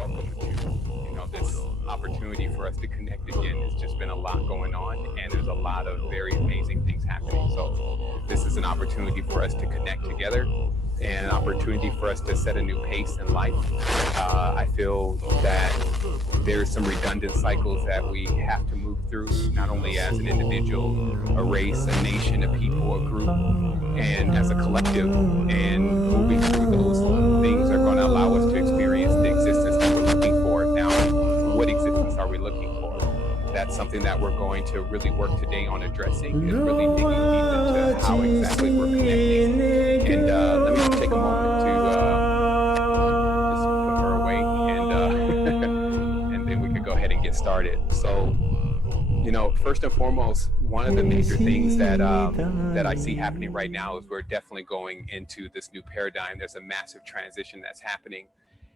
welcome to this opportunity for us to connect again. It's just been a lot going on, and there's a lot of very amazing things happening. So this is an opportunity for us to connect together, and an opportunity for us to set a new pace in life. I feel that there's some redundant cycles that we have to move through, not only as an individual, a race, a nation, a people, a group, and as a collective. And moving through those things are going to allow us to experience the existence that we're looking for. Now, what existence are we looking for? That's something that we're going to really work today on addressing, is really digging deep into how exactly we're connecting. And let me take a moment to just put her away, and and then we could go ahead and get started. So, first and foremost, one of the major things that I see happening right now is we're definitely going into this new paradigm. There's a massive transition that's happening,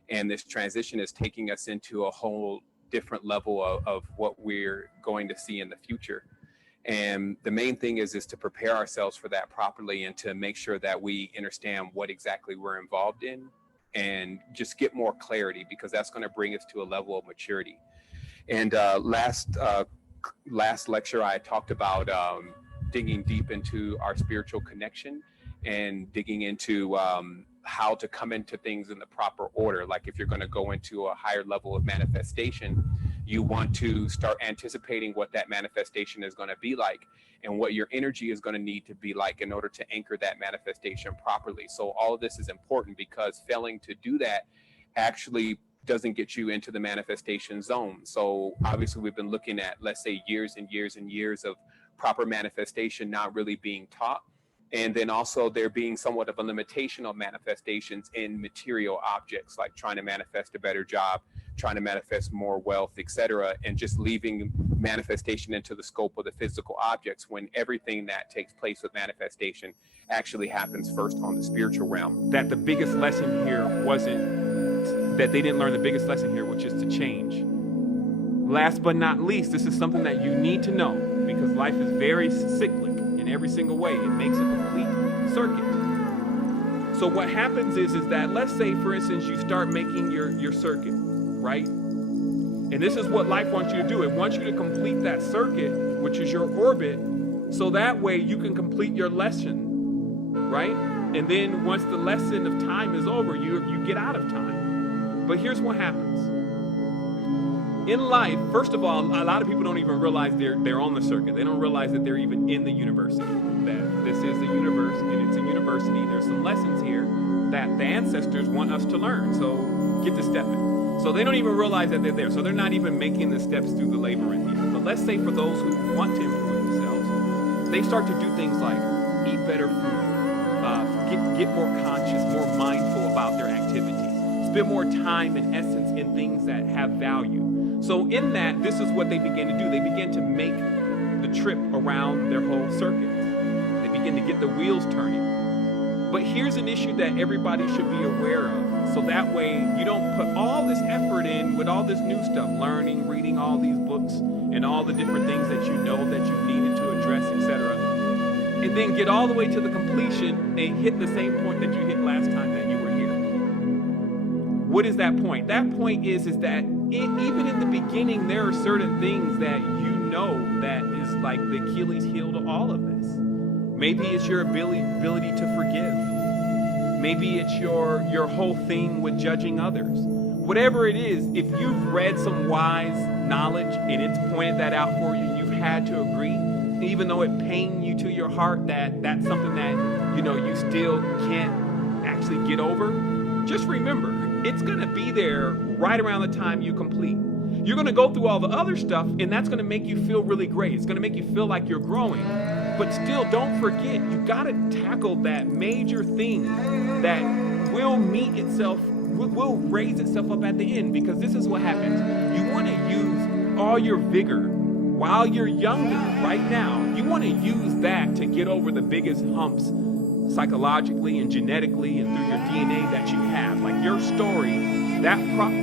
and this transition is taking us into a whole different level of what we're going to see in the future. And the main thing is to prepare ourselves for that properly, and to make sure that we understand what exactly we're involved in, and just get more clarity, because that's going to bring us to a level of maturity. And last lecture, I talked about digging deep into our spiritual connection, and digging into how to come into things in the proper order. Like, if you're going to go into a higher level of manifestation, you want to start anticipating what that manifestation is going to be like, and what your energy is going to need to be like in order to anchor that manifestation properly. So all of this is important, because failing to do that actually doesn't get you into the manifestation zone. So obviously we've been looking at, let's say, years and years and years of proper manifestation not really being taught. And then also there being somewhat of a limitation of manifestations in material objects, like trying to manifest a better job, trying to manifest more wealth, etc., and just leaving manifestation into the scope of the physical objects, when everything that takes place with manifestation actually happens first on the spiritual realm. That the biggest lesson here wasn't that they didn't learn the biggest lesson here, which is to change. Last but not least, this is something that you need to know, because life is very cyclic in every single way. It makes a complete circuit. So what happens is that, let's say, for instance, you start making your circuit, right? And this is what life wants you to do. It wants you to complete that circuit, which is your orbit, so that way you can complete your lesson, right? And then once the lesson of time is over, you get out of time. But here's what happens. In life, first of all, a lot of people don't even realize they're on the circuit. They don't realize that they're even in the university. That this is the universe, and it's a university. There's some lessons here that the ancestors want us to learn. So get to stepping. So they don't even realize that they're there. So they're not even making the steps through the labyrinth yet. But let's say for those who want to improve themselves, they start to do things like eat better food, get more conscious, more mindful about their activities, spend more time, in essence, in things that have value. So in that, this is what they begin to do. They begin to make the trip around their whole circuit. They begin to get the wheels turning. But here's an issue that everybody should be aware of. So that way you don't put all this effort in with all this new stuff, learning, reading all these books, and all the different things that you know that you needed to address, etc. And then get all the way to the completion and hit the same point that you hit last time that you were here. What is that point? That point is that even in the beginning, there are certain things that you know that is like the Achilles heel to all of this. Maybe it's your ability to forgive. Maybe it's your whole thing with judging others. Whatever it is, if you've read some wise knowledge and it's pointed that out for you, you've had to agree, even though it pained you to your heart that that's something that you still can't actually get over. Just remember, it's going to be there right around the time you complete. You're going to go through all the other stuff, and that's going to make you feel really great. It's going to make you feel like you're growing. But still, don't forget, you got to tackle that major thing that will will raise itself up at the end, because this is what happens. You want to use all your vigor while you're younger right now. You want to use that to get over the biggest humps psychologically and genetically and through your DNA that you have. Like your story, that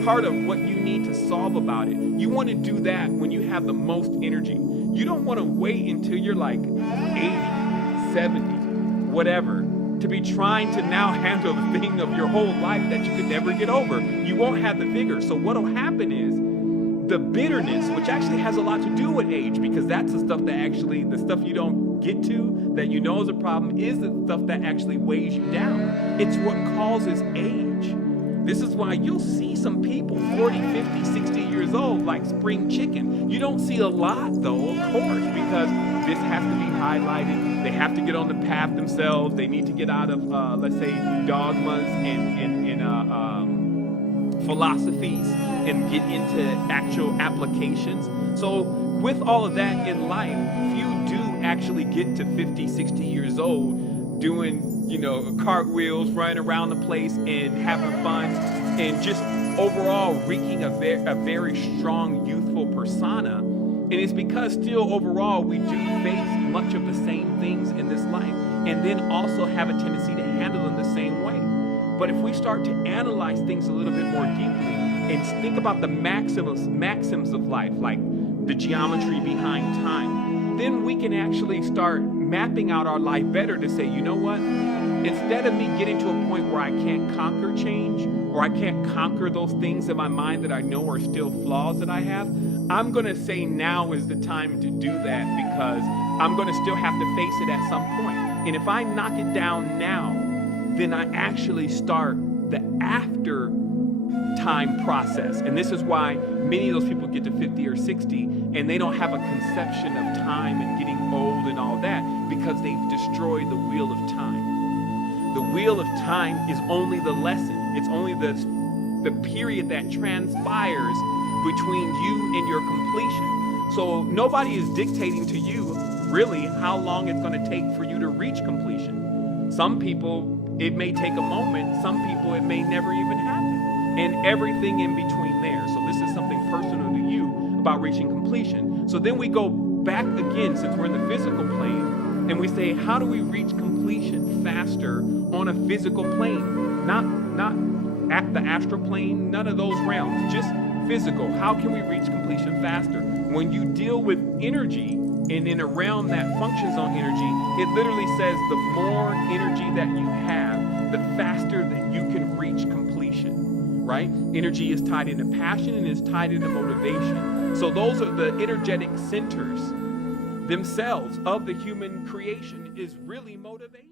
part of what you need to solve about it. You want to do that when you have the most energy. You don't want to wait until you're like 80, 70, whatever, to be trying to now handle the thing of your whole life that you could never get over. You won't have the vigor. So what'll happen is the bitterness, which actually has a lot to do with age, because that's the stuff that actually, the stuff you don't get to, that you know is a problem, is the stuff that actually weighs you down. It's what causes age. This is why you'll see some people 40, 50, 60 years old like spring chicken. You don't see a lot though, of course, because this has to be highlighted. They have to get on the path themselves. They need to get out of, let's say, dogmas and philosophies and get into actual applications. So with all of that in life, few do actually get to 50, 60 years old doing, cartwheels, running around the place and having fun and just overall wreaking a very strong youthful persona. And it's because still overall we do face much of the same things in this life and then also have a tendency to handle them the same way. But if we start to analyze things a little bit more deeply and think about the maxims of life, like the geometry behind time, then we can actually start mapping out our life better to say, you know what? Instead of me getting to a point where I can't conquer change or I can't conquer those things in my mind that I know are still flaws that I have, I'm going to say now is the time to do that because I'm going to still have to face it at some point. And if I knock it down now, then I actually start the after time process. And this is why many of those people get to 50 or 60 and they don't have a conception of time and getting old and all that because they've destroyed the wheel of time. The wheel of time is only the lesson. It's only the period that transpires between you and your completion. So nobody is dictating to you really how long it's going to take for you to reach completion. Some people, it may take a moment. Some people, it may never even happen. And everything in between there. So this is something personal to you about reaching completion. So then we go back again, since we're in the physical plane, and we say, how do we reach completion faster on a physical plane? Not at the astral plane, none of those realms, just physical. How can we reach completion faster? When you deal with energy, and in a realm that functions on energy, it literally says the more energy that you have, the faster that you can reach completion, right? Energy is tied into passion and is tied into motivation. So those are the energetic centers themselves of the human creation is really motivation.